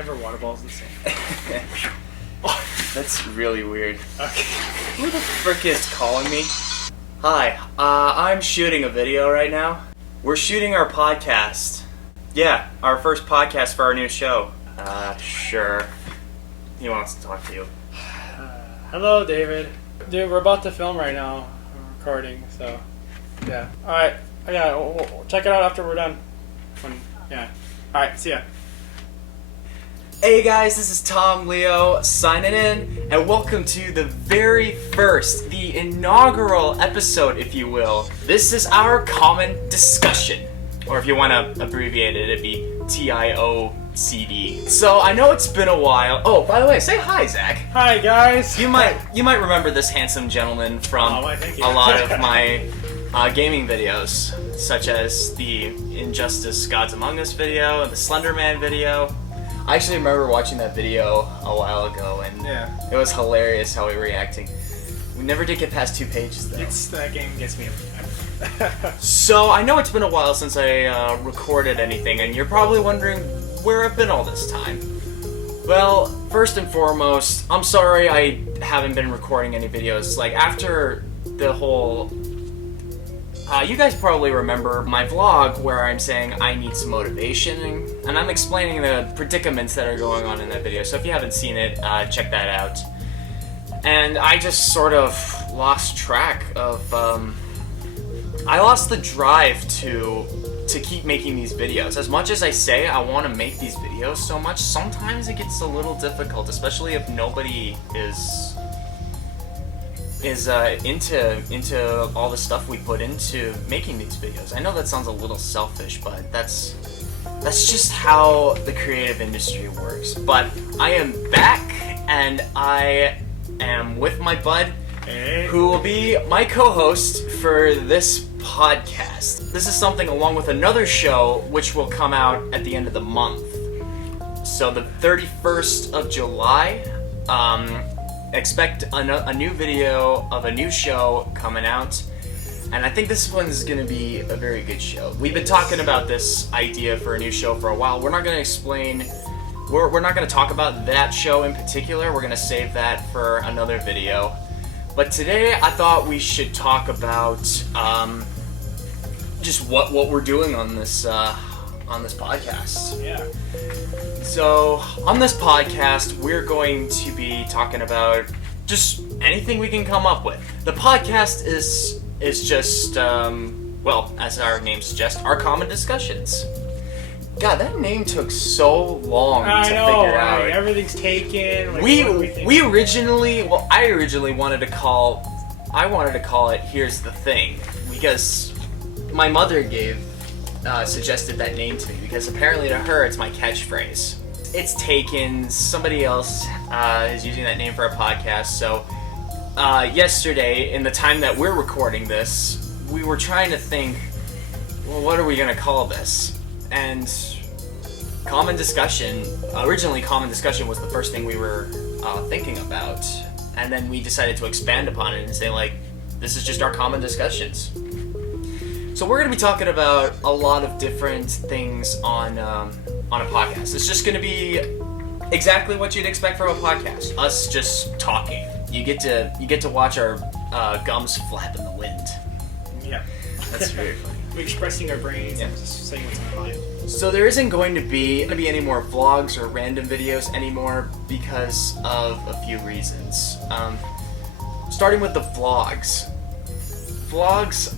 Whichever water ball's the same. That's really weird. Okay. Who the frick is calling me? Hi, I'm shooting a video right now. We're shooting our podcast. Yeah, our first podcast for our new show. Sure. He wants to talk to you. Hello, David. Dude, we're about to film right now. We're recording, so yeah. All right. Yeah, we'll check it out after we're done. Yeah. All right. See ya. Hey guys, this is Tom Leo signing in, and welcome to the very first, the inaugural episode, if you will. This is our common discussion, or if you want to abbreviate it, it'd be TIOCD. So I know it's been a while. Oh, by the way, say hi, Zach. Hi, guys. You might remember this handsome gentleman from thank you. a lot of my gaming videos, such as the Injustice Gods Among Us video and the Slender Man video. I actually remember watching that video a while ago, and it was hilarious how we were reacting. We never did get past 2 pages, though. That game gets me every time. So, I know it's been a while since I recorded anything, and you're probably wondering where I've been all this time. Well, first and foremost, I'm sorry I haven't been recording any videos. Like, after the whole... you guys probably remember my vlog where I'm saying I need some motivation, and I'm explaining the predicaments that are going on in that video. So if you haven't seen it, check that out. And I just sort of lost track of, I lost the drive to keep making these videos. As much as I say I want to make these videos so much, sometimes it gets a little difficult, especially if nobody is into all the stuff we put into making these videos. I know that sounds a little selfish, but that's just how the creative industry works. But I am back, and I am with my bud, who will be my co-host for this podcast. This is something along with another show which will come out at the end of the month. So the 31st of July, expect a new video of a new show coming out, and I think this one's gonna be a very good show. We've been talking about this idea for a new show for a while. We're not gonna explain, we're not gonna talk about that show in particular. We're gonna save that for another video. But today I thought we should talk about just what we're doing on this podcast. Yeah. So, on this podcast, we're going to be talking about just anything we can come up with. The podcast is just, well, as our name suggests, our common discussions. God, that name took so long to figure out. Right? Everything's taken. Like, we originally, well, I originally wanted to call it Here's the Thing, because my mother suggested that name to me, because apparently to her it's my catchphrase. It's taken. Somebody else is using that name for a podcast. So yesterday, in the time that we're recording this, we were trying to think, well, what are we going to call this? And originally Common Discussion was the first thing we were thinking about. And then we decided to expand upon it and say, like, this is just our common discussions. So we're going to be talking about a lot of different things on a podcast. It's just going to be exactly what you'd expect from a podcast. Us just talking. You get to watch our gums flap in the wind. Yeah. That's very funny. We're expressing our brains and just saying what's on our mind. So there isn't going to be any more vlogs or random videos anymore because of a few reasons. Starting with the vlogs. Vlogs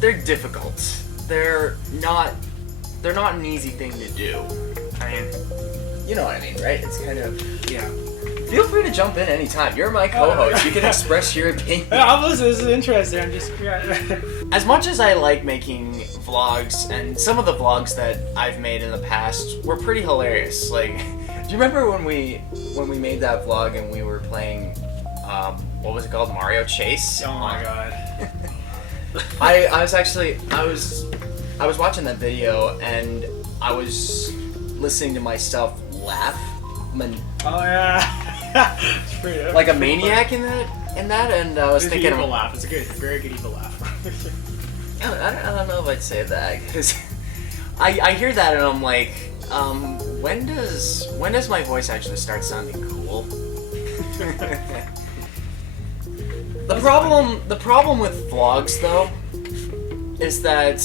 they're difficult. They're not an easy thing to do. I mean, you know what I mean, right? It's kind of, yeah. Feel free to jump in anytime. You're my co-host. You can express your opinion. This is interesting. I'm just, yeah. As much as I like making vlogs, and some of the vlogs that I've made in the past were pretty hilarious. Like, do you remember when we made that vlog and we were playing, what was it called? Mario Chase? Oh my god. I was watching that video and I was listening to myself laugh. Oh yeah. It's pretty, like a maniac in that, and I was thinking. It's an evil laugh. It's a very good evil laugh. I don't know if I'd say that, because I hear that and I'm like, when does my voice actually start sounding cool? The problem with vlogs though is that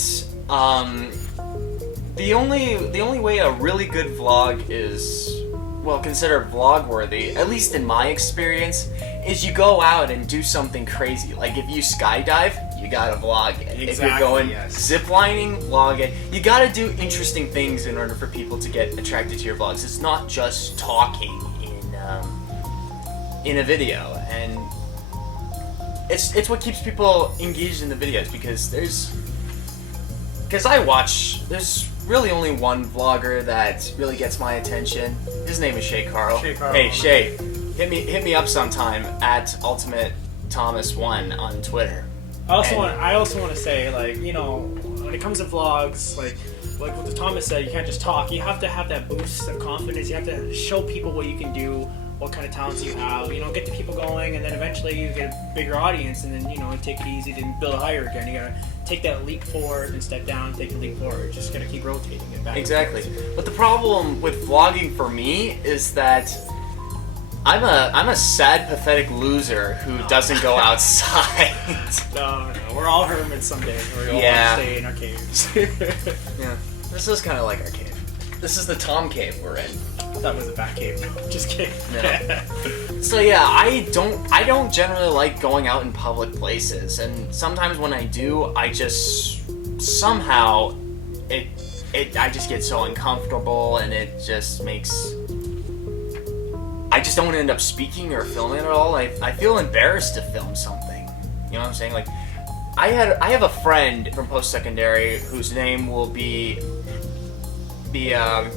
the only way a really good vlog is, well, considered vlog worthy, at least in my experience, is you go out and do something crazy. Like if you skydive, you gotta vlog it. Exactly, if you're going yes. ziplining, vlog it. You gotta do interesting things in order for people to get attracted to your vlogs. It's not just talking in a video, and it's what keeps people engaged in the videos, because there's really only one vlogger that really gets my attention. His name is Shay Carl. Hey Shay, hit me up sometime at UltimateThomas1 on Twitter. I also want to say, like, you know, when it comes to vlogs, like what the Thomas said, you can't just talk. You have to have that boost of confidence. You have to show people what you can do, what kind of talents you have. You know, get the people going, and then eventually you get a bigger audience, and then, you know, take it easy to build higher again. You gotta take that leap forward and step down, take the leap forward. Just gotta keep rotating it back. Exactly. But the problem with vlogging for me is that I'm a sad, pathetic loser who doesn't go outside. No, we're all hermits someday. We're all stay in our caves. Yeah, this is kind of like our cave. This is the Tom cave we're in. That was a bat cave. No, just kidding. No. So yeah, I don't generally like going out in public places, and sometimes when I do, I just somehow I just get so uncomfortable, and it just makes. I just don't end up speaking or filming at all. I feel embarrassed to film something. You know what I'm saying? Like, I have a friend from post-secondary whose name will be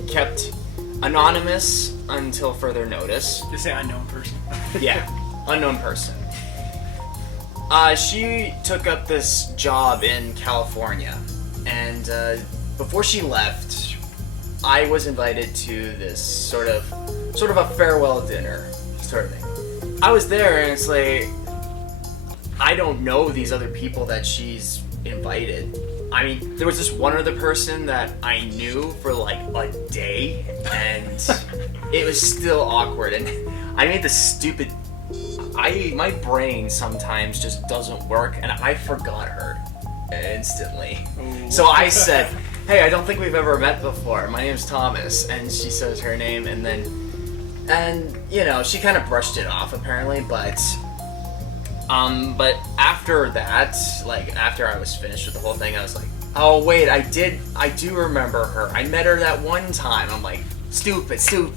kept anonymous until further notice. Just say unknown person. Yeah, unknown person. She took up this job in California, and before she left, I was invited to this sort of a farewell dinner sort of thing. I was there, and it's like, I don't know these other people that she's invited. I mean, there was this one other person that I knew for like a day, and it was still awkward, and I made this stupid. My brain sometimes just doesn't work, and I forgot her instantly. Ooh. So I said, "Hey, I don't think we've ever met before. My name's Thomas," and she says her name, and you know, she kind of brushed it off apparently, but after that, like after I was finished with the whole thing, I was like, oh wait, I do remember her. I met her that one time. I'm like, stupid. Same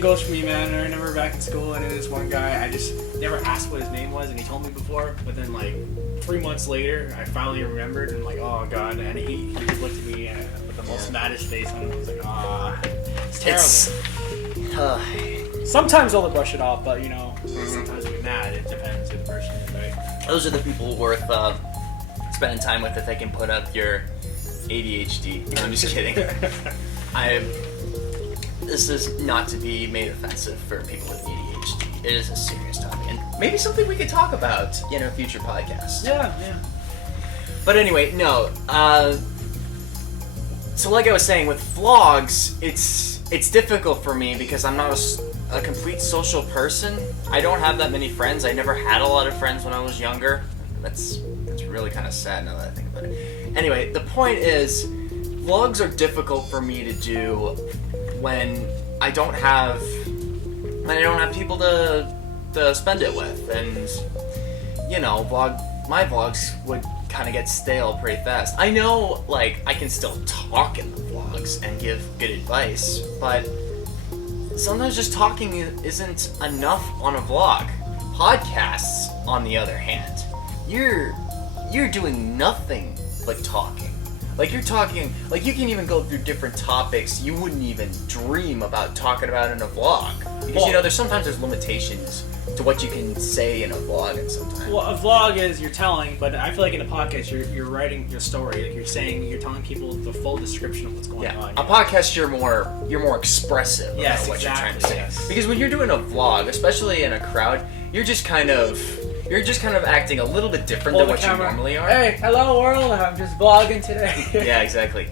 goes for me, man. I remember back in school, and this one guy, I just never asked what his name was, and he told me before, but then like 3 months later, I finally remembered, and I'm like, oh god, and he just looked at me with the most maddest face on him. I was like, it's terrible. Sometimes I'll brush it off, but you know, sometimes I'll be mad. It depends who the person is, right? Those are the people worth spending time with if they can put up your ADHD. No, I'm just kidding. This is not to be made offensive for people with ADHD. It is a serious topic, and maybe something we could talk about in a future podcast. Yeah. But anyway, no. So like I was saying, with vlogs, it's difficult for me because I'm not a complete social person. I don't have that many friends. I never had a lot of friends when I was younger. That's really kind of sad now that I think about it. Anyway, the point is, vlogs are difficult for me to do when I don't have people to spend it with, and you know, my vlogs would kind of get stale pretty fast. I know, like, I can still talk in the vlogs and give good advice, but sometimes just talking isn't enough on a vlog. Podcasts, on the other hand, you're doing nothing but talking. Like, you're talking, like, you can even go through different topics you wouldn't even dream about talking about in a vlog. Because, you know, there's limitations to what you can say in a vlog, and sometimes. Well, a vlog is you're telling, but I feel like in a podcast you're writing your story. Like you're telling people the full description of what's going on. A podcast, you're more expressive about what you're trying to say. Yes. Because when you're doing a vlog, especially in a crowd, you're just kind of acting a little bit different than what you normally are. Hey, hello world, I'm just vlogging today. Yeah, exactly.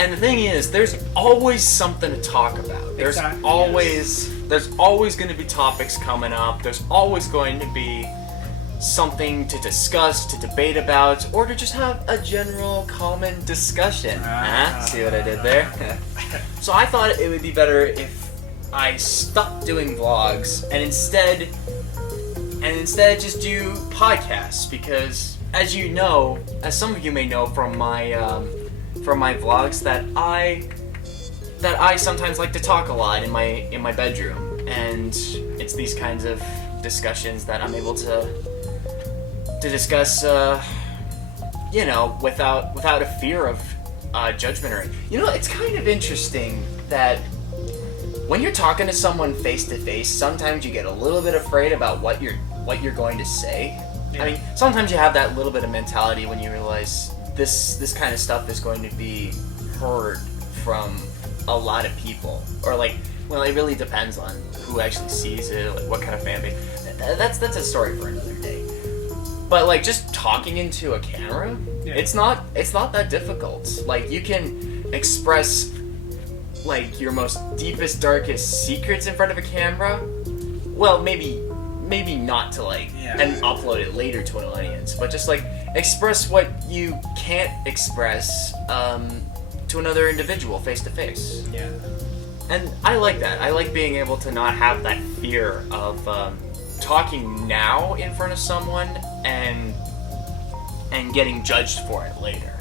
And the thing is, there's always something to talk about. There's Exactly, there's always going to be topics coming up. There's always going to be something to discuss, to debate about, or to just have a general common discussion. See what I did there? So I thought it would be better if I stopped doing vlogs and instead just do podcasts, because as you know, as some of you may know from my vlogs, that I sometimes like to talk a lot in my bedroom, and it's these kinds of discussions that I'm able to discuss, without a fear of judgment or. It's kind of interesting that when you're talking to someone face to face, sometimes you get a little bit afraid about what you're going to say. Yeah. I mean, sometimes you have that little bit of mentality when you realize this kind of stuff is going to be heard from a lot of people, or it really depends on who actually sees it, like what kind of fan base. That's a story for another day. But just talking into a camera, yeah. It's not that difficult. You can express your most deepest, darkest secrets in front of a camera. Well, maybe not to and upload it later to an audience, but just express what you can't express to another individual face to face. Yeah. And I like that. I like being able to not have that fear of talking now in front of someone and getting judged for it later.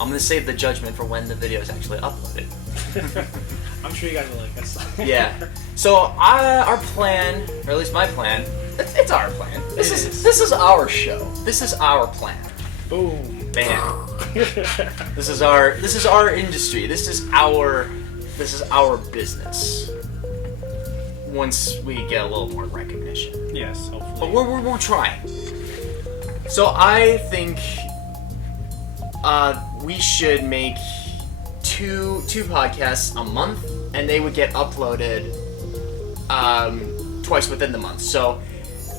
I'm gonna save the judgment for when the video is actually uploaded. I'm sure you guys will like this. Yeah. So our plan, or at least my plan, it's our plan. This is our show. This is our plan. Boom. Bam. This is our industry. This is our business. Once we get a little more recognition. Yes, hopefully. But we're trying. So I think we should make two podcasts a month, and they would get uploaded twice within the month. So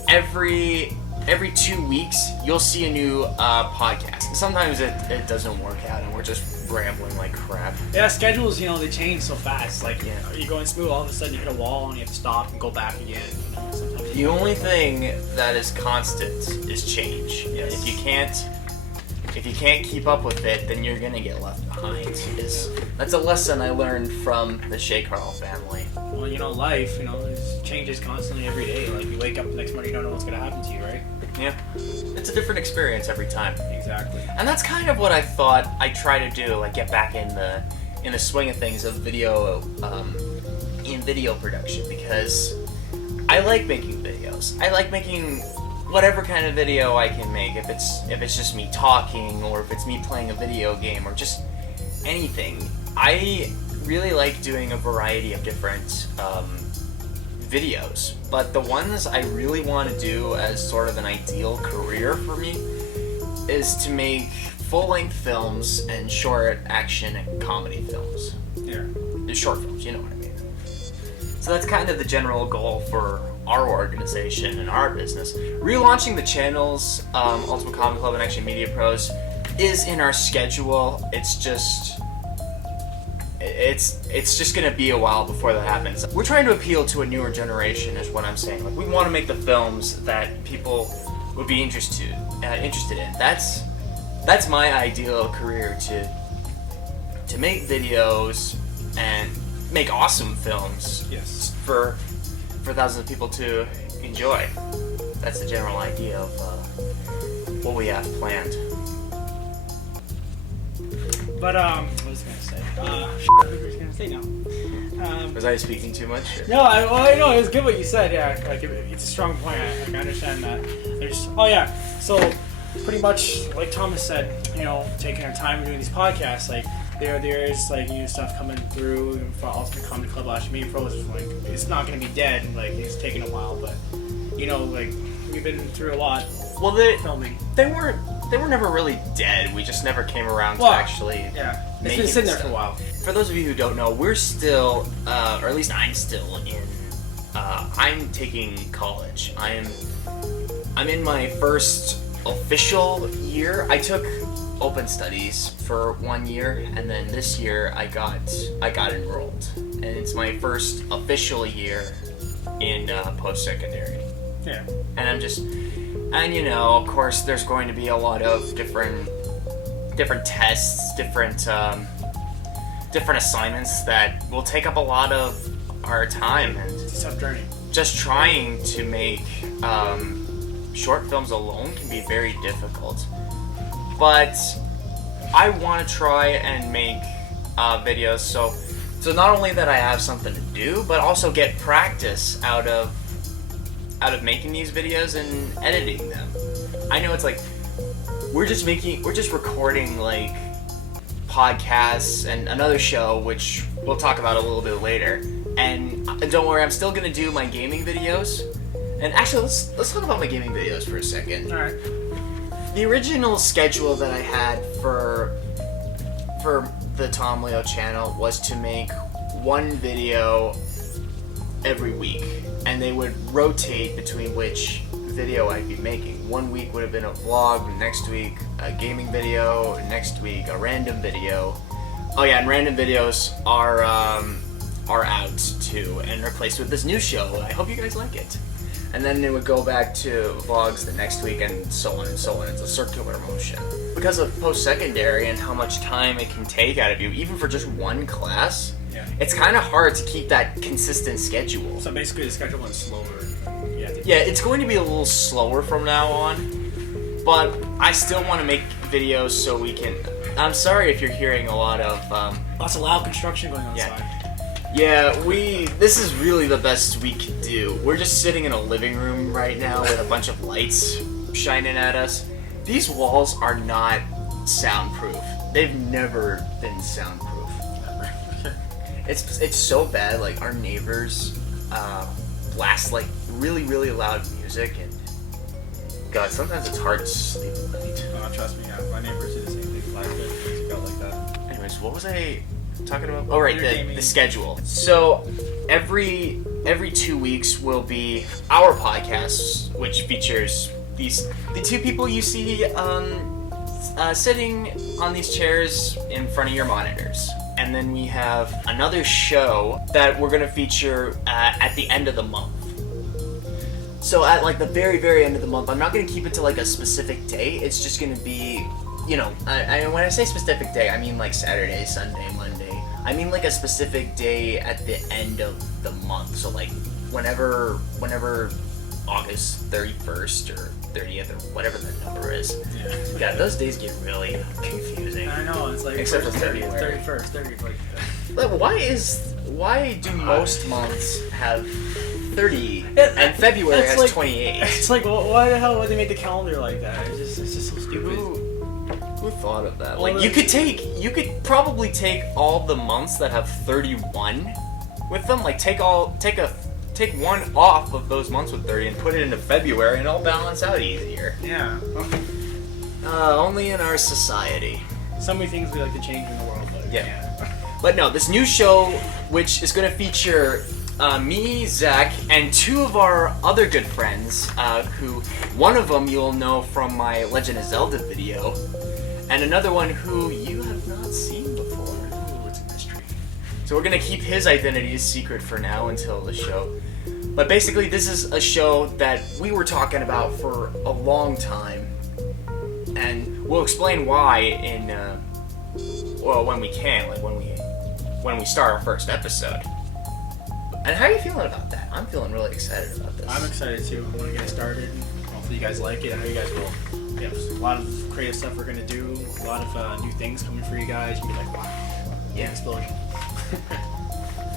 every 2 weeks you'll see a new podcast. And sometimes it doesn't work out, and we're just rambling like crap. Yeah, schedules, they change so fast. You're going smooth, all of a sudden you hit a wall and you have to stop and go back again. Sometimes the only thing that is constant is change. Yes. If you can't keep up with it, then you're gonna get left behind. That's a lesson I learned from the Shea Carl family. Well, life, it changes constantly every day. You wake up the next morning, you don't know what's gonna happen to you, right? Yeah. It's a different experience every time. Exactly. And that's kind of what I thought I'd try to do, get back in the swing of things of video, in video production, because I like making videos. I like making whatever kind of video I can make, if it's just me talking, or if it's me playing a video game, or just anything. I really like doing a variety of different videos, but the ones I really want to do as sort of an ideal career for me is to make full-length films and short action and comedy films. Yeah. Short films, you know what I mean. So that's kind of the general goal for our organization and our business. Relaunching the channels, Ultimate Comic Club and Action Media Pros, is in our schedule. It's just gonna be a while before that happens. We're trying to appeal to a newer generation, is what I'm saying. We want to make the films that people would be interested in. That's my ideal career, to make videos and make awesome films. Yes. For thousands of people to enjoy. That's the general idea of what we have planned. But what was I gonna say? What was I gonna say now? Was I speaking too much? Or? No, I know it was good what you said. Yeah, it's a strong point. I understand that. So pretty much like Thomas said, taking our time and doing these podcasts, there is new stuff coming through for Ultimate Comic Club / Media Pros. It's not gonna be dead. It's taking a while, but we've been through a lot. Well, filming. They were never really dead. We just never came around to actually. Yeah, it's been sitting there for a while. For those of you who don't know, we're still, or at least I'm still in. I'm taking college. I'm in my first official year. I took open studies for 1 year, and then this year I got enrolled, and it's my first official year in post-secondary. Yeah. And and you know, of course, there's going to be a lot of different tests, different assignments that will take up a lot of our time, and It's a tough journey. just trying to make short films alone can be very difficult. But I want to try and make videos so not only that I have something to do, but also get practice out of making these videos and editing them. I know it's like we're just recording like podcasts and another show, which we'll talk about a little bit later. And don't worry, I'm still gonna do my gaming videos. And actually, let's talk about my gaming videos for a second. All right. The original schedule that I had for the Tom Leo channel was to make one video every week, and they would rotate between which video I'd be making. 1 week would have been a vlog, next week a gaming video, next week a random video. Oh yeah, and random videos are out too, and replaced with this new show. I hope you guys like it. And then it would go back to vlogs the next week, and so on and so on. It's a circular motion. Because of post-secondary and how much time it can take out of you, even for just one class, Yeah. it's kind of hard to keep that consistent schedule. So basically, the schedule went slower. Yeah, it's going to be a little slower from now on, but I still want to make videos so we can... I'm sorry if you're hearing a lot of... Lots of loud construction going on outside. Yeah, this is really the best we can do. We're just sitting in a living room right now with a bunch of lights shining at us. These walls are not soundproof. They've never been soundproof. It's so bad, like our neighbors blast like really, really loud music, and God, sometimes it's hard to sleep at night. Trust me, my neighbors do the same thing. Blast music out like that. Anyways, what was I talking about? Oh right, Gaming. the schedule. So every 2 weeks will be our podcast, which features the two people you see sitting on these chairs in front of your monitors. And then we have another show that we're gonna feature at the end of the month. So at like the very, very end of the month, I'm not gonna keep it to like a specific day. It's just gonna be, you know, when I say specific day, I mean like Saturday, Sunday, Monday. I mean like a specific day at the end of the month. So like whenever August 31st or 30th or whatever the number is. Yeah. God, those days get really confusing. I know, it's like Except for 30th, 30th. 31st, 30th. Like, why do most months have 30 and February has like, 28? It's like, why the hell would they make the calendar like that? It's just so stupid. Who thought of that? Well, Like, you could probably take all the months that have 31 with them. Like, take one off of those months with 30 and put it into February, and it'll balance out easier. Yeah. Only in our society. So many things we like to change in the world, but Yeah. But no, this new show, which is going to feature me, Zach, and two of our other good friends, who one of them you'll know from my Legend of Zelda video, and another one who you have not seen before. Ooh, it's a mystery. So we're going to keep his identity a secret for now until the show. But basically, this is a show that we were talking about for a long time, and we'll explain why in, when we can, like when we start our first episode. And how are you feeling about that? I'm feeling really excited about this. I'm excited too. I want to get it started. Hopefully you guys like it. I know you guys will. We have a lot of creative stuff we're going to do. A lot of new things coming for you guys. You'll be like, wow. Yeah. Explosion.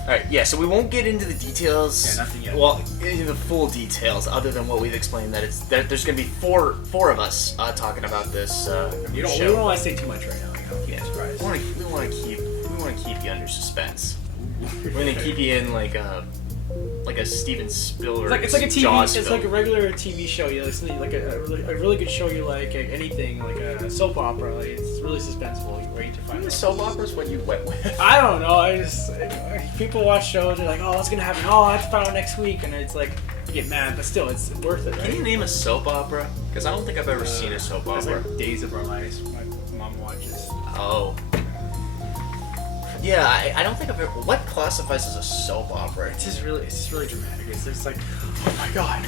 Alright, yeah, so we won't get into the details. Yeah, nothing yet. Well, into the full details, other than what we've explained, that there's going to be four of us talking about this We don't show. want to say too much right now. Yeah, Surprise. we want to keep you under suspense. We're gonna keep you in like a Steven Spielberg. It's like a TV. Jaws It's film. like a regular TV show. You listen, like a really good show. You like anything, like a soap opera. Like, it's really suspenseful. You wait to find The out. soap opera's what you went with. I don't know. People watch shows. They're like, oh, what's gonna happen? Oh, I have to find out next week, and it's like you get mad, but still, it's worth it, right? Can you name a soap opera? Because I don't think I've ever seen a soap It's opera. like Days of Our Lives. My mom watches. Oh. Yeah, I don't think I've ever... What classifies as a soap opera? It's just really dramatic. It's just like, oh my god,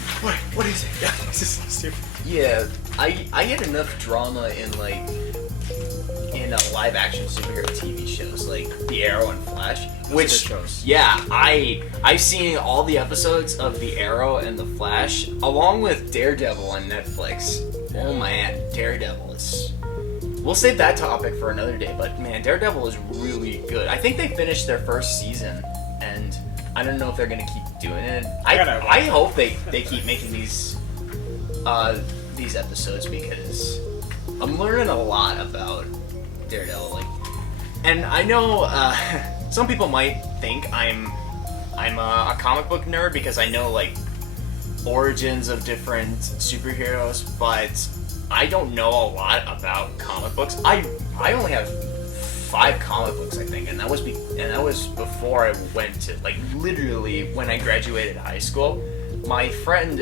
what is it? Yeah, it's just so stupid. Yeah, I get enough drama in live action superhero TV shows like The Arrow and Flash, which shows. Yeah, I've seen all the episodes of The Arrow and The Flash along with Daredevil on Netflix. Oh man, Daredevil is... We'll save that topic for another day, but man, Daredevil is really good. I think they finished their first season, and I don't know if they're gonna keep doing it. I hope they keep making these episodes because I'm learning a lot about Daredevil. And I know some people might think I'm a comic book nerd because I know origins of different superheroes, but I don't know a lot about comic books. I only have 5 comic books, I think, and that was before I went to literally when I graduated high school. My friend,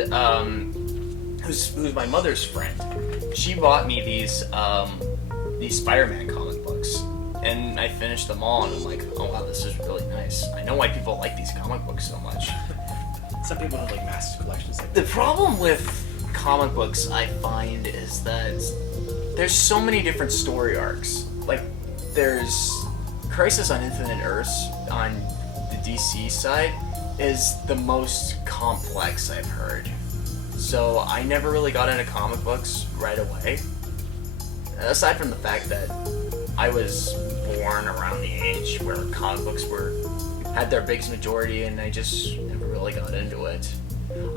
who's my mother's friend, she bought me these Spider-Man comic books, and I finished them all, and I'm like, oh wow, this is really nice. I know why people like these comic books so much. Some people have massive collections like The that. problem with comic books, I find, is that there's so many different story arcs. There's Crisis on Infinite Earths on the DC side is the most complex I've heard. So I never really got into comic books right away. Aside from the fact that I was born around the age where comic books had their biggest majority, and I just never really got into it.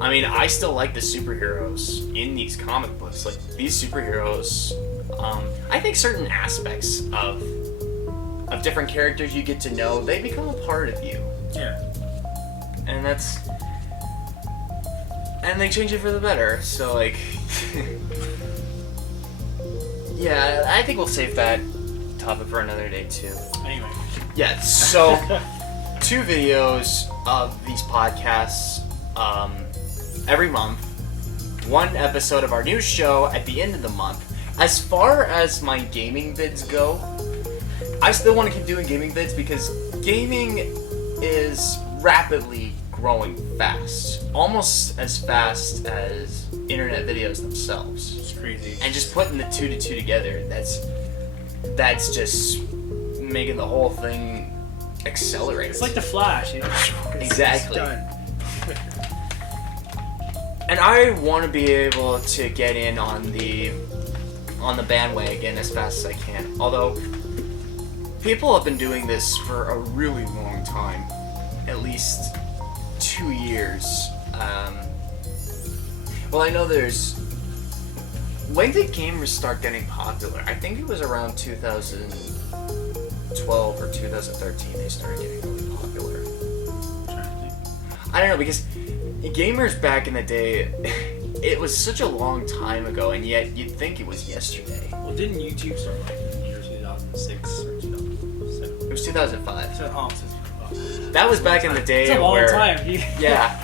I mean, I still like the superheroes in these comic books. These superheroes, I think certain aspects of different characters you get to know, they become a part of you. Yeah. And they change it for the better, so yeah, I think we'll save that topic for another day too. Anyway. Yeah, so 2 videos of these podcasts every month, 1 episode of our new show at the end of the month. As far as my gaming vids go, I still want to keep doing gaming vids because gaming is rapidly growing fast, almost as fast as internet videos themselves. It's crazy. And just putting the 2 to 2 together, that's just making the whole thing accelerate. It's like the Flash, you know? Exactly. It's done. And I want to be able to get in on the bandwagon as fast as I can. Although people have been doing this for a really long time, at least 2 years. Well, I know when did gamers start getting popular? I think it was around 2012 or 2013 they started getting really popular. I don't know, because gamers back in the day, it was such a long time ago, and yet you'd think it was yesterday. Well, didn't YouTube start in the year 2006 or 2007? It was 2005. So, That was back in the day it's a long where... time. Yeah.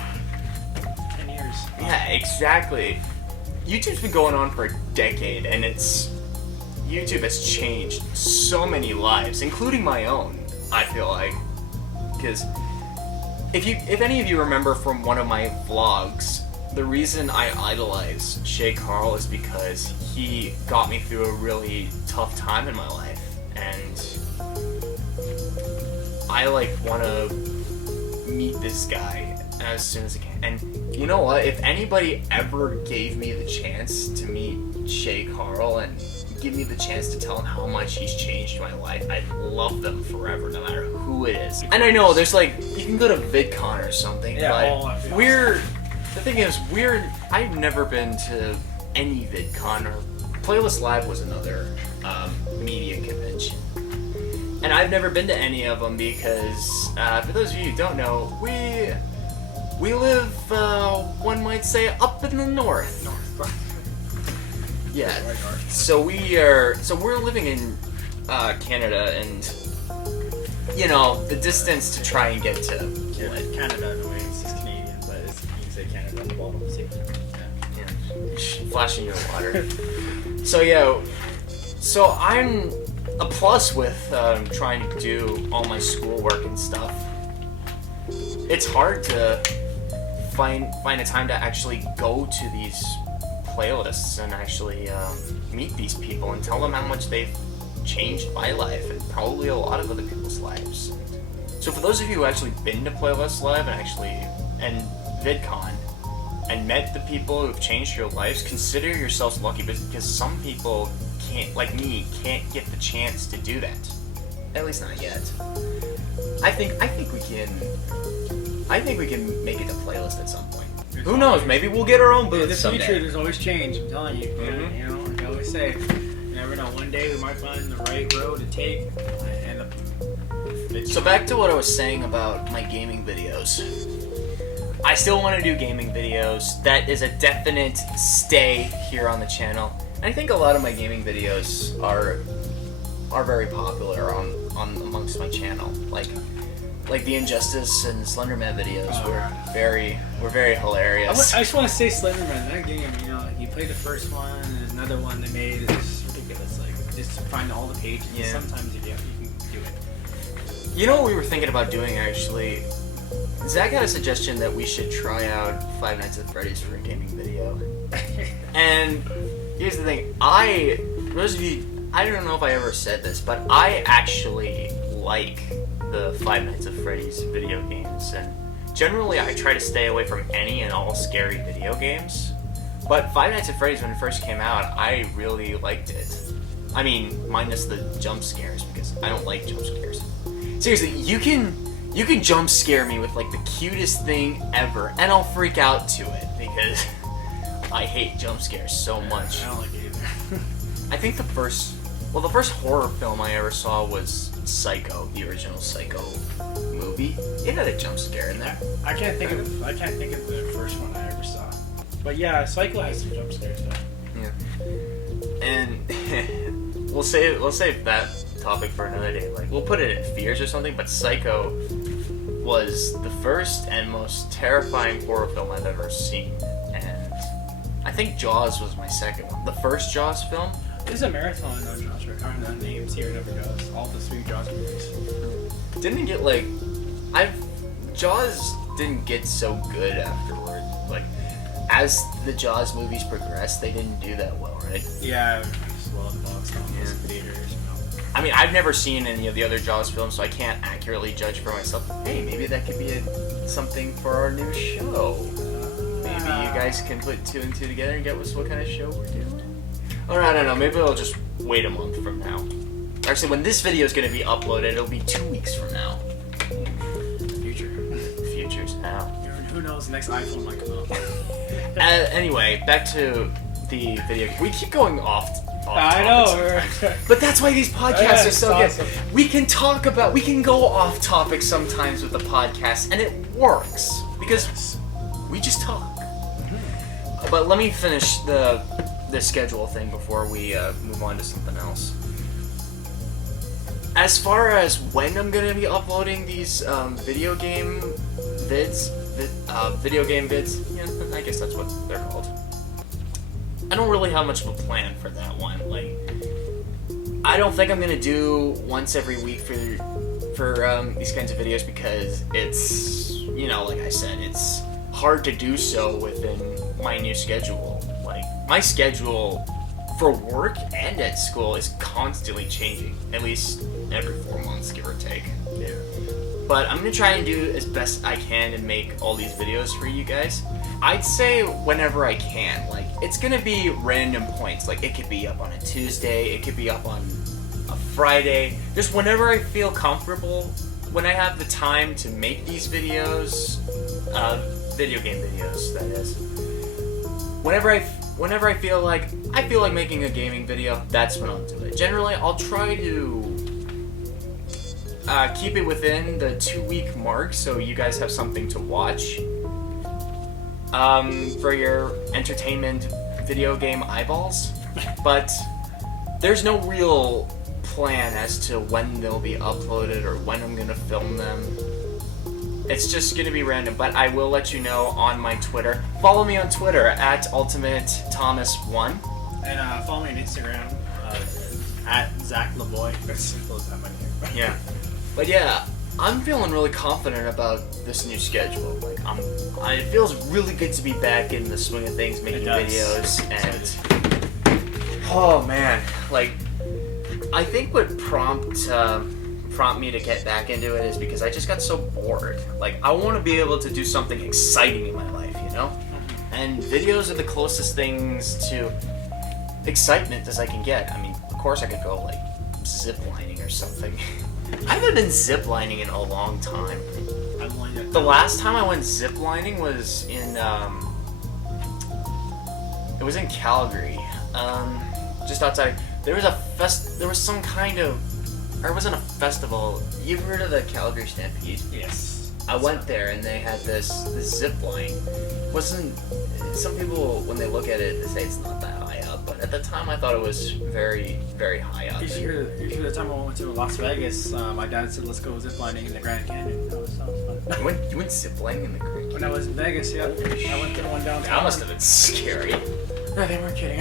10 years. Yeah, exactly. YouTube's been going on for a decade, and YouTube has changed so many lives, including my own, I feel like. Because if any of you remember from one of my vlogs, the reason I idolize Shay Carl is because he got me through a really tough time in my life, and I want to meet this guy as soon as I can. And you know what? If anybody ever gave me the chance to meet Shay Carl and give me the chance to tell him how much he's changed my life, I'd love them forever, no matter who it is. And I know there's you can go to VidCon or something, but the thing is, I've never been to any VidCon, or Playlist Live was another media convention. And I've never been to any of them because, for those of you who don't know, we live, one might say, up in the north. Yeah. Right north. So we're living in Canada, and the distance to try and get to Canada in a way. It's just Canadian, but you can say Canada on the bottom. Yeah. flashing your water. So yeah. So I'm a plus with trying to do all my schoolwork and stuff. It's hard to find a time to actually go to these playlists and actually meet these people and tell them how much they've changed my life and probably a lot of other people's lives. So for those of you who actually been to Playlist Live and VidCon and met the people who've changed your lives, consider yourselves lucky because some people can't, like me, can't get the chance to do that. At least not yet. I think we can make it to Playlist at some point. Who knows? Maybe we'll get our own booth someday. In the future, there's always change. I'm telling you. Mm-hmm. You know, like I always say, you never know. One day we might find the right road to take. So back to what I was saying about my gaming videos. I still want to do gaming videos. That is a definite stay here on the channel. And I think a lot of my gaming videos are very popular on amongst my channel. Like the Injustice and Slenderman videos were very hilarious. I just want to say Slenderman, that game, you know, you played the first one and there's another one they made, it's ridiculous. Like, just find all the pages. Yeah. Sometimes you can do it. You know what we were thinking about doing actually? Zach had a suggestion that we should try out Five Nights at Freddy's for a gaming video. And here's the thing, for those of you, I don't know if I ever said this, but I actually like the Five Nights at Freddy's video games, and generally I try to stay away from any and all scary video games. But Five Nights at Freddy's, when it first came out, I really liked it. I mean, minus the jump scares, because I don't like jump scares. Seriously, you can jump scare me with like the cutest thing ever, and I'll freak out to it because I hate jump scares so much. I don't like it either. I think the first horror film I ever saw was Psycho, the original Psycho movie. It had a jump scare in there. I can't think of the first one I ever saw. But yeah, Psycho has some jump scares though. Yeah. And we'll save that topic for another day. Like, we'll put it in fears or something, but Psycho was the first and most terrifying horror film I've ever seen. And I think Jaws was my second one. The first Jaws film. There's a marathon on Jaws. I don't know the names here. Never goes. All the 3 Jaws movies. Didn't get Jaws didn't get so good afterward. Like, as the Jaws movies progressed, they didn't do that well, right? Yeah, just well in the box office, theaters. I mean, I've never seen any of the other Jaws films, so I can't accurately judge for myself. Hey, maybe that could be something for our new show. Maybe you guys can put 2 and 2 together and get us what kind of show we're doing. Or I don't know, maybe I'll just wait a month from now. Actually, when this video is going to be uploaded, it'll be 2 weeks from now. Future's now. Who knows, the next iPhone might come out. Anyway, back to the video. We keep going off I know, but that's why these podcasts are so awesome. Good. We can go off topic sometimes with the podcast, and it works because we just talk. Mm-hmm. But let me finish the schedule thing before we move on to something else. As far as when I'm gonna be uploading these video game vids, yeah, I guess that's what they're called. I don't really have much of a plan for that one. Like, I don't think I'm gonna do once every week for these kinds of videos because it's, you know, like I said, it's hard to do so within my new schedule. Like, my schedule for work and at school is constantly changing, at least every 4 months, give or take. Yeah. But I'm gonna try and do as best I can and make all these videos for you guys. I'd say whenever I can. Like, it's gonna be random points. Like, it could be up on a Tuesday, it could be up on a Friday. Just whenever I feel comfortable, when I have the time to make these videos, video game videos, that is. Whenever I feel like making a gaming video, that's when I'll do it. Generally, I'll try to keep it within the 2-week mark so you guys have something to watch for your entertainment video game eyeballs. But there's no real plan as to when they'll be uploaded or when I'm gonna film them. It's just gonna be random, but I will let you know on my Twitter. Follow me on Twitter at UltimateThomas1. And follow me on Instagram, at ZachPWNS. It's simple as that, my name. Yeah. But yeah, I'm feeling really confident about this new schedule. Like, it feels really good to be back in the swing of things, making videos, and oh man, like, I think what prompt me to get back into it is because I just got so bored. Like, I want to be able to do something exciting in my life, you know? And videos are the closest things to excitement as I can get. I mean, of course I could go, like, ziplining or something. I haven't been ziplining in a long time. The last time I went ziplining was in, it was in Calgary. Just outside. There was some kind of, or it wasn't a festival. You've heard of the Calgary Stampede? Yes. I went there and they had this zip line. Wasn't, some people when they look at it they say it's not that high up, but at the time I thought it was very, very high up. You hear the time I went to Las Vegas, my dad said let's go ziplining in the Grand Canyon. That was fun. You went ziplining in the Grand Canyon? When I was in Vegas, yeah. I went to the one downtown. That must have been scary. No, they weren't kidding.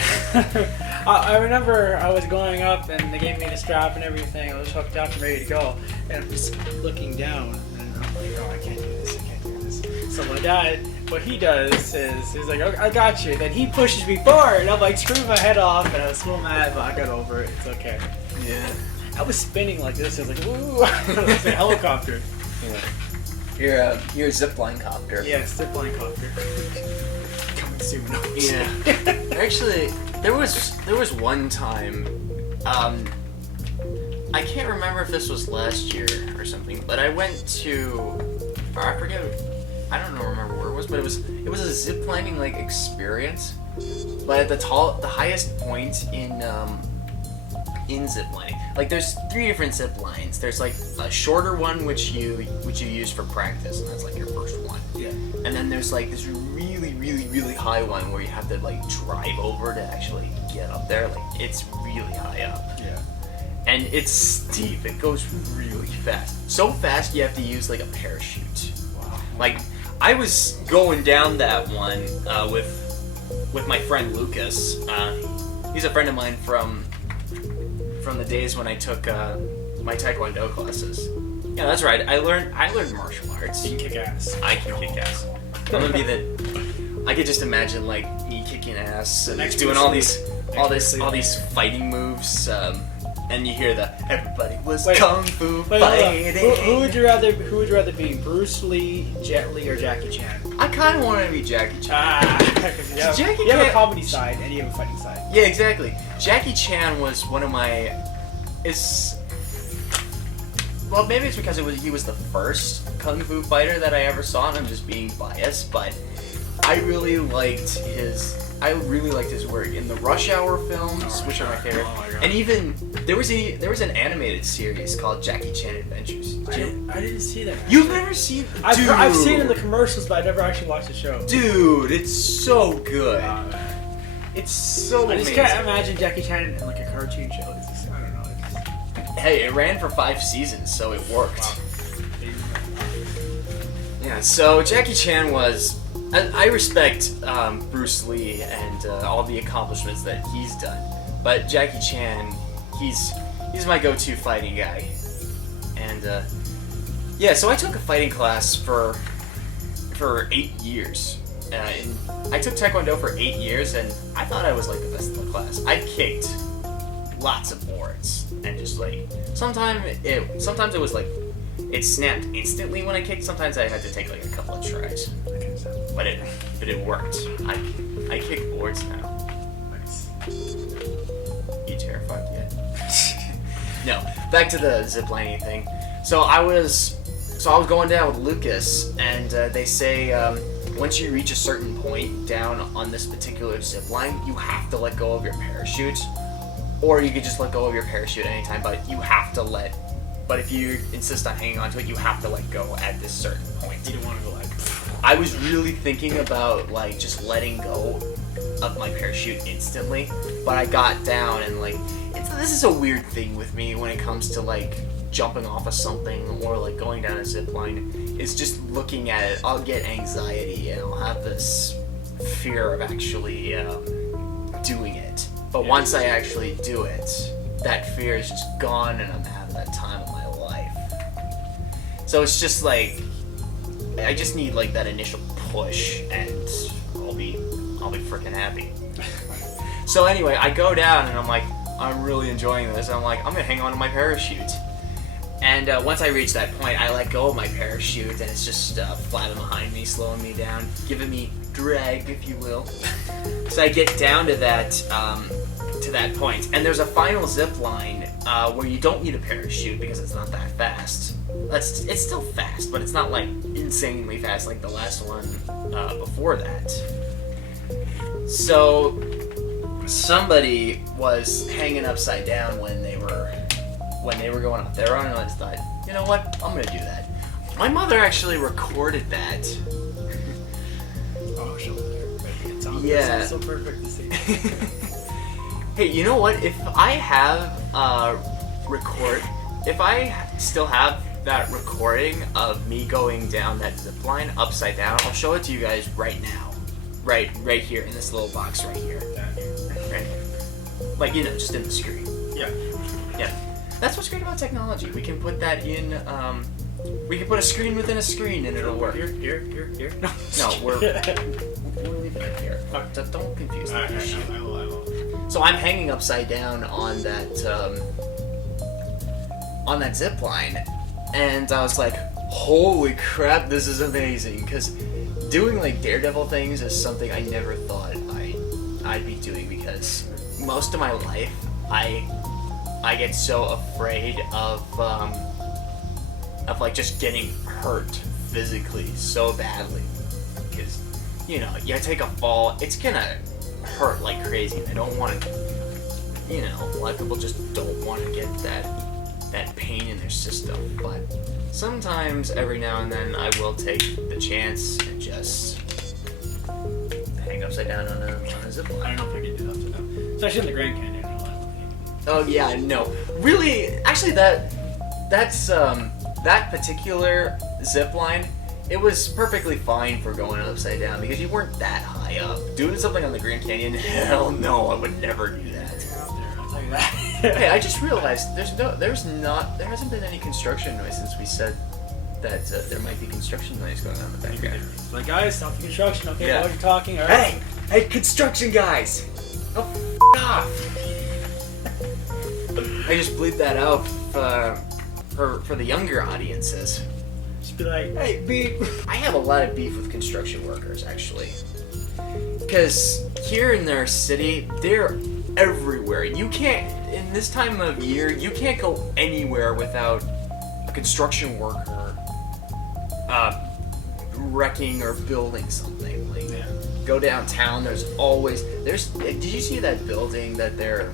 I remember I was going up and they gave me the strap and everything. I was hooked up and ready to go. And I'm just looking down and I'm like, oh, I can't do this. So my dad, what he does is, he's like, okay, I got you. Then he pushes me forward and I'm like, screw my head off. And I was so mad, but I got over it. It's okay. Yeah. I was spinning like this. I was like, ooh. It was a helicopter. Yeah. You're a zipline copter. Yeah, zipline copter. Coming soon. Yeah. Actually, there was one time, I can't remember if this was last year or something, but I went to, I forget, I don't remember where it was, but it was a ziplining like experience, but at the highest point in ziplining. Like, there's 3 different zip lines. There's like a shorter one which you use for practice, and that's like your first one. Yeah. And then there's like this really, really, really high one where you have to like drive over to actually get up there. Like, it's really high up. Yeah. And it's steep. It goes really fast. So fast you have to use like a parachute. Wow. Like, I was going down that one with my friend Lucas. He's a friend of mine from the days when I took my Taekwondo classes. Yeah, that's right. I learned martial arts. You can kick ass. I can kick ass. I'm gonna be I could just imagine like me kicking ass and doing all these fighting moves. And you hear everybody was kung fu fighting. Who would you rather be, Bruce Lee, Jet Li, or Jackie Chan? I kind of want to be Jackie Chan. Because you have a comedy side and you have a fighting side. Yeah, exactly. Jackie Chan was one of my. Well, maybe it's because he was the first kung fu fighter that I ever saw, and I'm just being biased, but I really liked his work in the Rush Hour films, which are my favorite. And even there was an animated series called Jackie Chan Adventures. I didn't see that. You've never seen? I've seen it in the commercials, but I never actually watched the show. Dude, it's so good. It's so amazing. I just can't imagine Jackie Chan in like a cartoon show. It's just, I don't know. Hey, it ran for 5 seasons, so it worked. Wow. Yeah, so Jackie Chan was. I respect Bruce Lee and all the accomplishments that he's done, but Jackie Chan, he's my go-to fighting guy. And yeah, so I took a fighting class for 8 years. I took Taekwondo for 8 years, and I thought I was like the best in the class. I kicked lots of boards, and just like sometimes it was like it snapped instantly when I kicked. Sometimes I had to take like a couple of tries. But it worked. I kick boards now. Nice. You terrified yet? No. Back to the ziplining thing. So I was going down with Lucas, and they say once you reach a certain point down on this particular zip line, you have to let go of your parachute, or you could just let go of your parachute anytime. But you have to But if you insist on hanging on to it, you have to let go at this certain point. You don't want to go like. I was really thinking about like just letting go of my parachute instantly, but I got down and like this is a weird thing with me when it comes to like jumping off of something or like going down a zip line. It's just looking at it, I'll get anxiety and I'll have this fear of actually doing it. But once I actually do it, that fear is just gone, and I'm having that time of my life. So it's just like, I just need like that initial push, and I'll be freaking happy. So anyway, I go down and I'm like, I'm really enjoying this. I'm like, I'm gonna hang on to my parachute. And once I reach that point, I let go of my parachute, and it's just flapping behind me, slowing me down, giving me drag, if you will. So I get down to that point, and there's a final zip line where you don't need a parachute because it's not that fast. It's still fast, but it's not like insanely fast like the last one before that. So somebody was hanging upside down when they were going up there, and I just thought, you know what, I'm gonna do that. My mother actually recorded that. Oh, she'll there. It sounds so perfect to see. Hey, you know what? If I still have that recording of me going down that zip line upside down, I'll show it to you guys right now. Right here in this little box right here. Right. Like, you know, just in the screen. Yeah. Yeah. That's what's great about technology. We can put that in, we can put a screen within a screen and it'll work. Here. No, we're leaving it here. Don't confuse All that. right, I will. So I'm hanging upside down on that zip line, and I was like, holy crap, this is amazing, because doing like daredevil things is something I never thought I'd be doing, because most of my life I get so afraid of like just getting hurt physically so badly, because you know, you take a fall, it's gonna hurt like crazy, and I don't want to, you know, a lot of people just don't want to get that pain in their system, but sometimes every now and then I will take the chance and just hang upside down on a zip line. I don't know if I can do that upside down, especially in the Grand Canyon. Oh yeah, no, really, actually that's that particular zip line, it was perfectly fine for going upside down because you weren't that high up. Doing something on the Grand Canyon, hell no, I would never do that. I'll tell you that. Hey, I just realized there hasn't been any construction noise since we said that there might be construction noise going on in the background. Like, guys, stop the construction. Okay, Yeah. while you're talking, all right. Hey, construction guys! Oh, off! I just bleeped that out for the younger audiences. Just be like, hey, beep. I have a lot of beef with construction workers, actually. Because here in their city, they're everywhere. You can't, in this time of year, you can't go anywhere without a construction worker wrecking or building something. Like, Yeah. go downtown, did you see that building that they're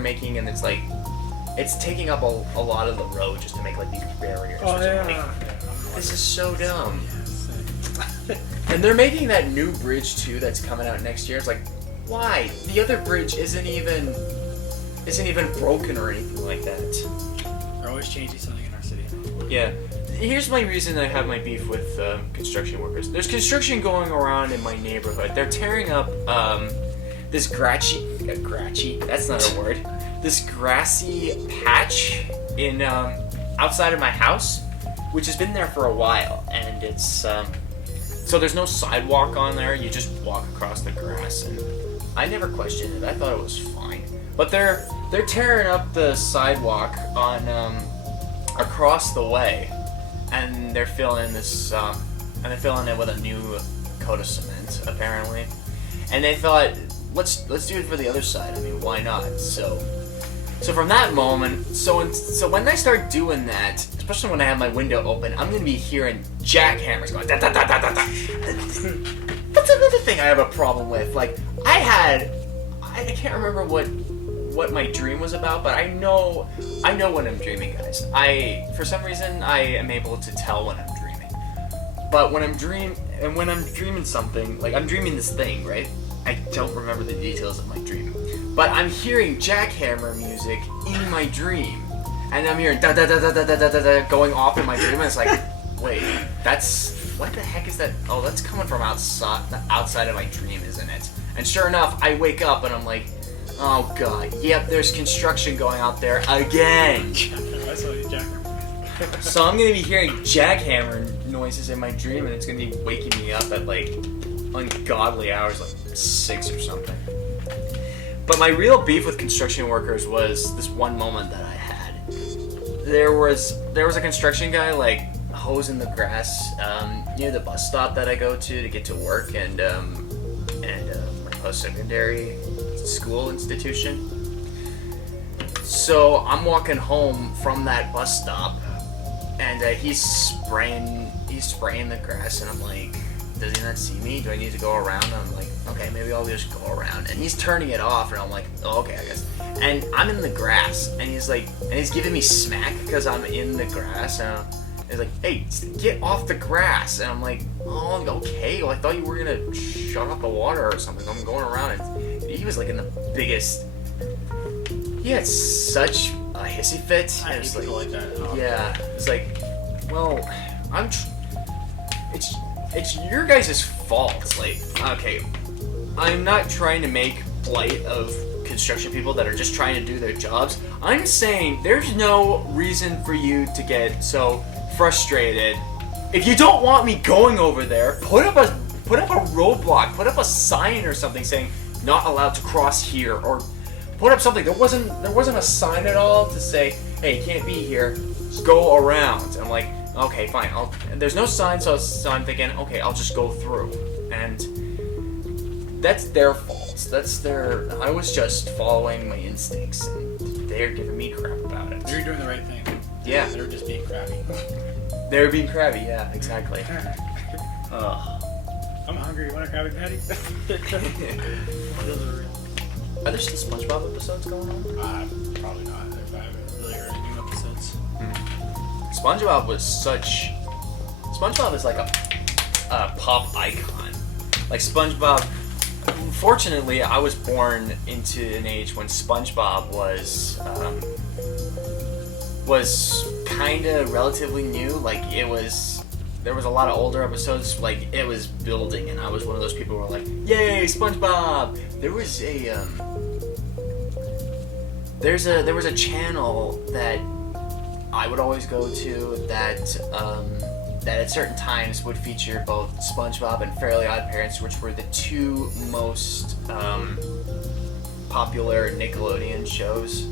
making, and it's like, it's taking up a lot of the road just to make like these barriers. Oh, or something. yeah. This is so dumb. Yes. And they're making that new bridge too that's coming out next year. It's like, why? The other bridge isn't even broken or anything like that. They're always changing something in our city. Yeah. Here's my reason I have my beef with construction workers. There's construction going around in my neighborhood. They're tearing up this grassy, that's not a word. This grassy patch in outside of my house, which has been there for a while, and it's so there's no sidewalk on there. You just walk across the grass, and I never questioned it. I thought it was fine. But they're tearing up the sidewalk on across the way, and they're filling this and they're filling it with a new coat of cement apparently. And they thought, let's do it for the other side. I mean, why not? So from that moment, so when I start doing that, especially when I have my window open, I'm gonna be hearing jackhammers going da da da da da da. That's another thing I have a problem with. Like, I can't remember what my dream was about, but I know when I'm dreaming, guys. For some reason I am able to tell when I'm dreaming. But when I'm dreaming something, like I'm dreaming this thing, right? I don't remember the details of my dream. But I'm hearing jackhammer music in my dream. And I'm hearing da da da da da da da da going off in my dream, and it's like, wait, what the heck is that? Oh, that's coming from outside of my dream, isn't it? And sure enough, I wake up and I'm like, Oh god, yep, there's construction going out there again. I saw you, Jack. So I'm gonna be hearing jackhammer noises in my dream, and it's gonna be waking me up at like ungodly hours, like 6 or something. But my real beef with construction workers was this one moment that I had. There was a construction guy like hosing the grass near the bus stop that I go to get to work and my post-secondary school institution. So I'm walking home from that bus stop, and he's spraying the grass, and I'm like, does he not see me? Do I need to go around? And I'm like, okay, maybe I'll just go around. And he's turning it off, and I'm like, oh, okay, I guess. And I'm in the grass, and he's giving me smack because I'm in the grass, and he's like, hey, get off the grass. And I'm like, oh, okay, well, I thought you were gonna shut off the water or something. I'm going around, and he was like in the biggest. He had such a hissy fit. I hate people like that. Oh. Yeah, it's like, well, it's your guys' fault. Like, okay, I'm not trying to make light of construction people that are just trying to do their jobs. I'm saying there's no reason for you to get so frustrated. If you don't want me going over there, put up a roadblock, put up a sign or something saying not allowed to cross here, or put up something. There wasn't a sign at all to say, hey, you can't be here, just go around. I'm like, okay, fine. There's no sign, so I'm thinking, okay, I'll just go through. And that's their fault. I was just following my instincts, and they're giving me crap about it. You're doing the right thing. Yeah. They were just being crabby. They were being crabby, yeah, exactly. I'm hungry. You want a Krabby Patty? Are there still SpongeBob episodes going on? Probably not. I haven't really heard any new episodes. SpongeBob is like a pop icon. Like SpongeBob. Fortunately, I was born into an age when SpongeBob was kind of relatively new. Like there was a lot of older episodes. Like it was building, and I was one of those people who were like, "Yay, SpongeBob!" There was a channel that I would always go to that at certain times would feature both SpongeBob and Fairly Odd Parents, which were the two most popular Nickelodeon shows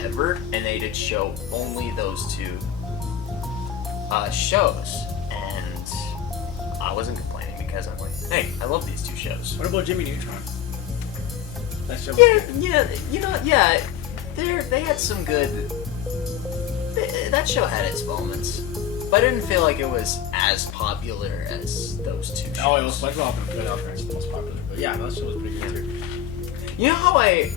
ever, and they did show only those two shows, and I wasn't complaining because I'm like, hey, I love these two shows. What about Jimmy Neutron? That show was Yeah, they had some good. That show had its moments, but I didn't feel like it was as popular as those two shows. Oh, it was SpongeBob and Fairly Odd Parents the most popular, but yeah, that show was pretty good too. You know how I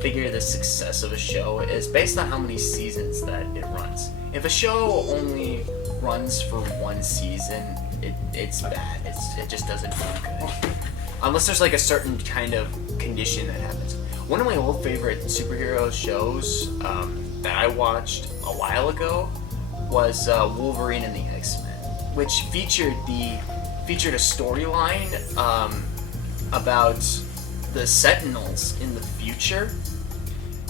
figure the success of a show is based on how many seasons that it runs. If a show only runs for one season, it's bad. It just doesn't do good. Unless there's like a certain kind of condition that happens. One of my old favorite superhero shows that I watched a while ago was Wolverine and the X-Men, which featured a storyline about the Sentinels in the future,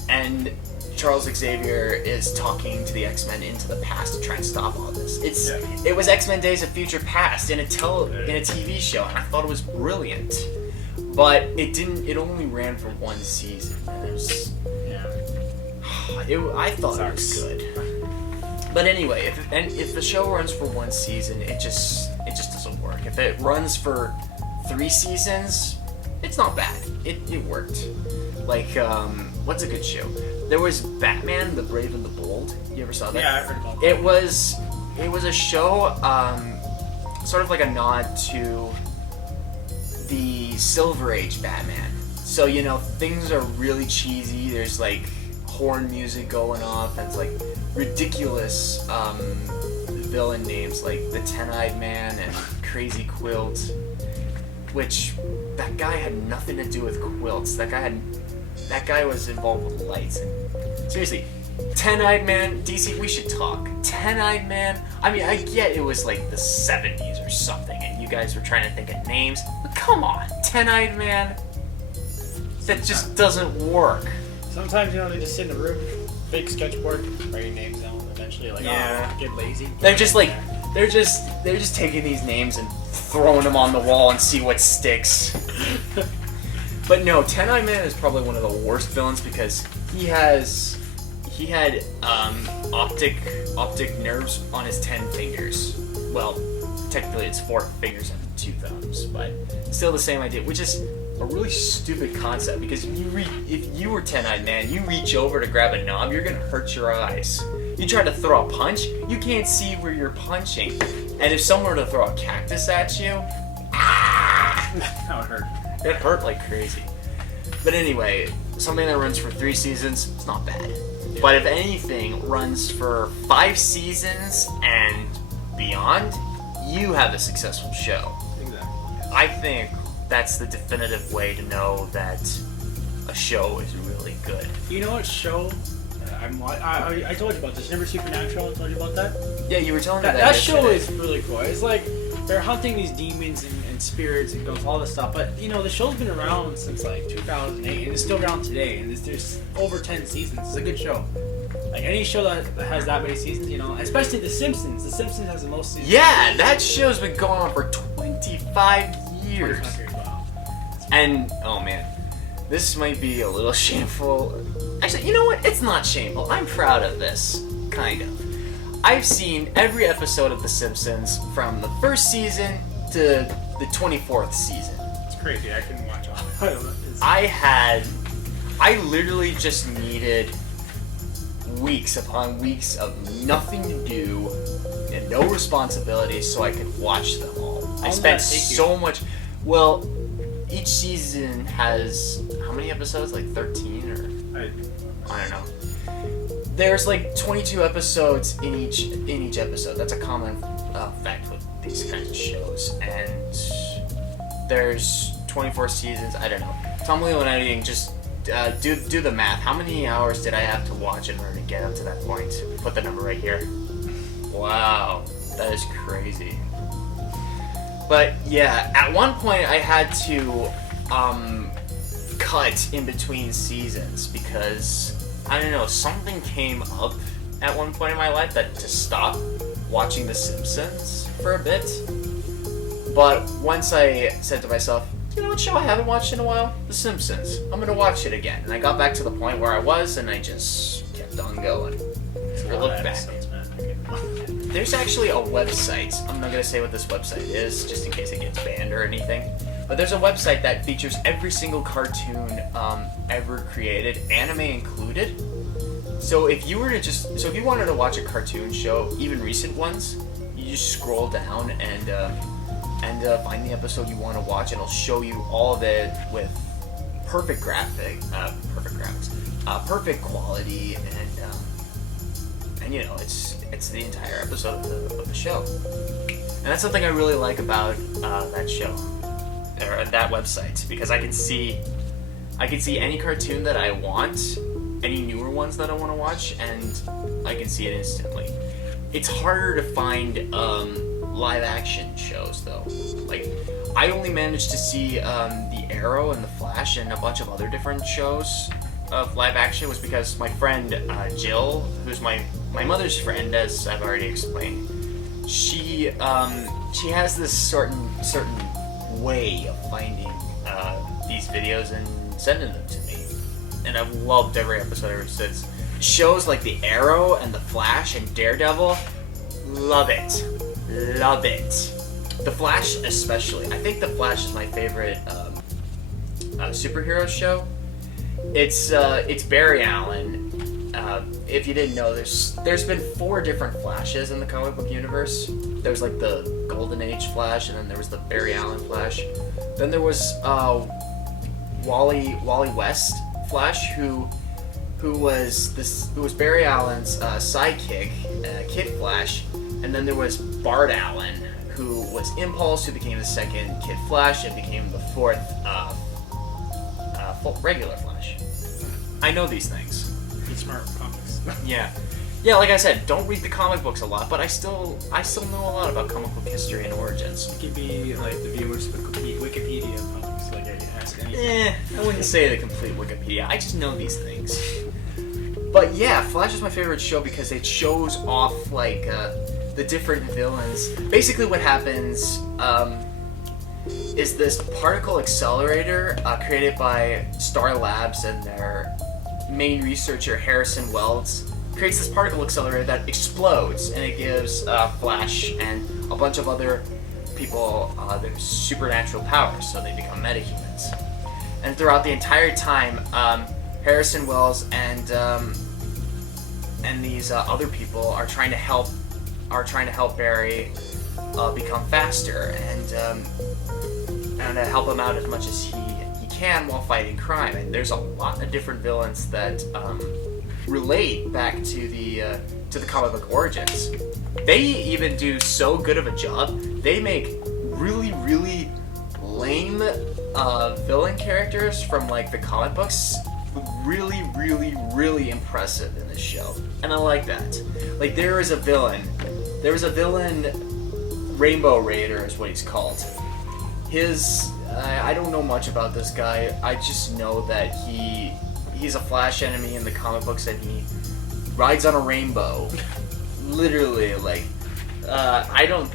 and Charles Xavier is talking to the X-Men into the past to try and stop all this. It was X-Men Days of Future Past in a TV show, and I thought it was brilliant. But it only ran for one season, and I thought it was good. But anyway, if the show runs for one season, it just doesn't work. If it runs for 3 seasons, it's not bad. It worked. Like, what's a good show? There was Batman, the Brave and the Bold. You ever saw that? Yeah, I heard about that. It was a show, sort of like a nod to the Silver Age Batman. So, things are really cheesy. There's like horn music going off, and it's like ridiculous villain names like the Ten-Eyed Man and Crazy Quilt, which that guy had nothing to do with quilts. That guy was involved with lights. And seriously, Ten-Eyed Man, DC, we should talk. Ten-Eyed Man, I mean, I get it was like the 70s or something, and you guys were trying to think of names, but come on, Ten-Eyed Man. That just doesn't work. Sometimes, they just sit in a room, fake sketchboard, write your names down. Eventually, like, get lazy. They're just like, they're just taking these names and throwing them on the wall and see what sticks. But no, Ten Eye Man is probably one of the worst villains because he had optic nerves on his 10 fingers. Well, technically it's 4 fingers and 2 thumbs, but still the same idea, which is a really stupid concept because if you were Ten-Eyed Man, you reach over to grab a knob, you're gonna hurt your eyes. You try to throw a punch, you can't see where you're punching. And if someone were to throw a cactus at you, that would hurt. It hurt like crazy. But anyway, something that runs for 3 seasons, it's not bad. Yeah. But if anything runs for 5 seasons and beyond, you have a successful show. Exactly. I think that's the definitive way to know that a show is really good. You know what show? I told you about this. Remember Supernatural? I told you about that? Yeah, you were telling me that. That show is really cool. It's like they're hunting these demons and spirits and ghosts, all this stuff. But the show's been around since like 2008 and it's still around today. And there's over 10 seasons. It's a good show. Like any show that has that many seasons, especially The Simpsons. The Simpsons has the most seasons. Yeah, that show's been going on for 25 years. Wow. And oh man, this might be a little shameful. Actually, you know what? It's not shameful. I'm proud of this, kind of. I've seen every episode of The Simpsons from the first season to the 24th season. It's crazy. I couldn't watch all of it. I literally just needed weeks upon weeks of nothing to do and no responsibilities so I could watch them all. I spent so much. Well, each season has how many episodes? Like 13 or I don't know. There's like 22 episodes in each episode. That's a common fact with these kinds of shows. And there's 24 seasons. I don't know. Tom Leo and editing, just do the math. How many hours did I have to watch in order to get up to that point? Put the number right here. Wow, that is crazy. But yeah, at one point I had to cut in between seasons because I don't know, something came up at one point in my life that to stop watching The Simpsons for a bit. But once I said to myself, you know what show I haven't watched in a while? The Simpsons. I'm gonna watch it again. And I got back to the point where I was and I just kept on going. I looked back. There's actually a website. I'm not gonna say what this website is, just in case it gets banned or anything. But there's a website that features every single cartoon ever created, anime included. So if you wanted to watch a cartoon show, even recent ones, you just scroll down and find the episode you want to watch, and it'll show you all of it with perfect graphics, perfect quality, and it's the entire episode of the show. And that's something I really like about that show, or that website, because I can see any cartoon that I want, any newer ones that I want to watch, and I can see it instantly. It's harder to find live action shows though. Like I only managed to see the Arrow and the Flash and a bunch of other different shows of live action was because my friend Jill, who's my mother's friend, as I've already explained, she has this certain way of finding these videos and sending them to me, and I've loved every episode ever since. Shows like the Arrow and the Flash and Daredevil, love it. The Flash especially. I think the Flash is my favorite superhero show. It's Barry Allen. If you didn't know, there's been 4 different Flashes in the comic book universe. There's like the Golden Age Flash, and then there was the Barry Allen Flash. Then there was Wally West Flash, who was Barry Allen's sidekick, Kid Flash, and then there was Bart Allen, who was Impulse, who became the second Kid Flash and became the 4th regular Flash. I know these things. He's smart with comics. Yeah. Yeah, like I said, don't read the comic books a lot, but I still know a lot about comic book history and origins. You could be like the viewers Wikipedia of comics. Like ask anything. I wouldn't say the complete Wikipedia. I just know these things. But yeah, Flash is my favorite show because it shows off like the different villains. Basically, what happens is this particle accelerator created by Star Labs and their main researcher Harrison Wells creates this particle accelerator that explodes, and it gives Flash and a bunch of other people their supernatural powers, so they become metahumans. And throughout the entire time, Harrison Wells and these other people are trying to help Barry become faster and help him out as much as he can while fighting crime. And there's a lot of different villains that relate back to the comic book origins. They even do so good of a job. They make really, really lame villain characters from like the comic books really, really, really impressive in this show, and I like that. Like there was a villain, Rainbow Raider is what he's called. I don't know much about this guy. I just know that he's a Flash enemy in the comic books, and he rides on a rainbow. Literally, like, no,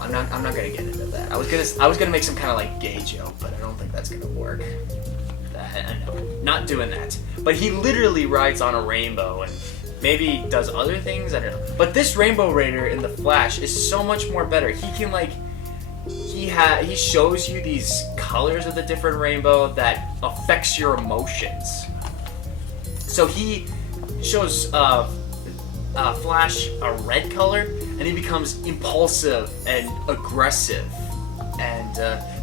I'm not gonna get into that. I was gonna make some kind of like gay joke, but I don't think that's gonna work. No, not doing that. But he literally rides on a rainbow and maybe does other things. I don't know. But this Rainbow Raider in the Flash is so much more better. He can like, he shows you these colors of the different rainbow that affects your emotions. So he shows Flash a red color, and he becomes impulsive and aggressive. And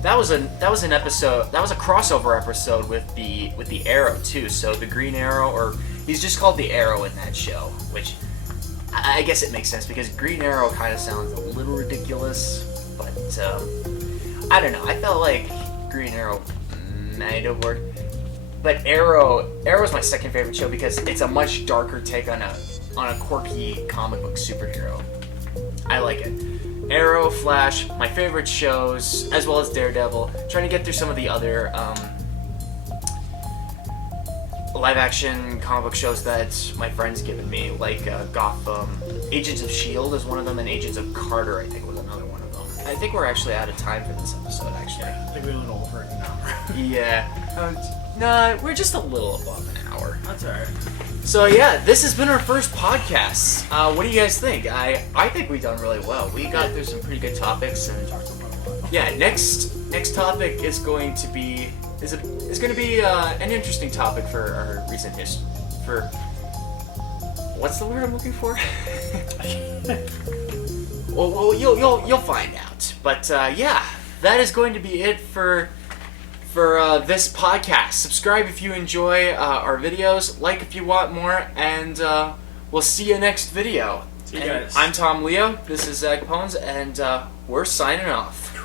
that was a crossover episode with the Arrow too. So the Green Arrow, or he's just called the Arrow in that show, which I guess it makes sense because Green Arrow kind of sounds a little ridiculous, but I don't know. I felt like Green Arrow might have worked, but Arrow is my second favorite show because it's a much darker take on a quirky comic book superhero. I like it. Arrow, Flash, my favorite shows, as well as Daredevil. Trying to get through some of the other live-action comic book shows that my friends given me, like Gotham. Agents of S.H.I.E.L.D. is one of them, and Agents of Carter, I think, was another one of them. I think we're actually out of time for this episode, actually. Yeah, I think we went over an hour. Yeah. Nah, we're just a little above an hour. That's alright. So yeah, this has been our first podcast. What do you guys think? I think we've done really well. We got through some pretty good topics, and yeah, next topic is going to be an interesting topic for our recent history. For what's the word I'm looking for? well, you'll find out. But yeah, that is going to be it for this podcast. Subscribe if you enjoy our videos, like if you want more, and we'll see you next video. See you guys. I'm Tom Leo, this is ZachPWNS, and we're signing off.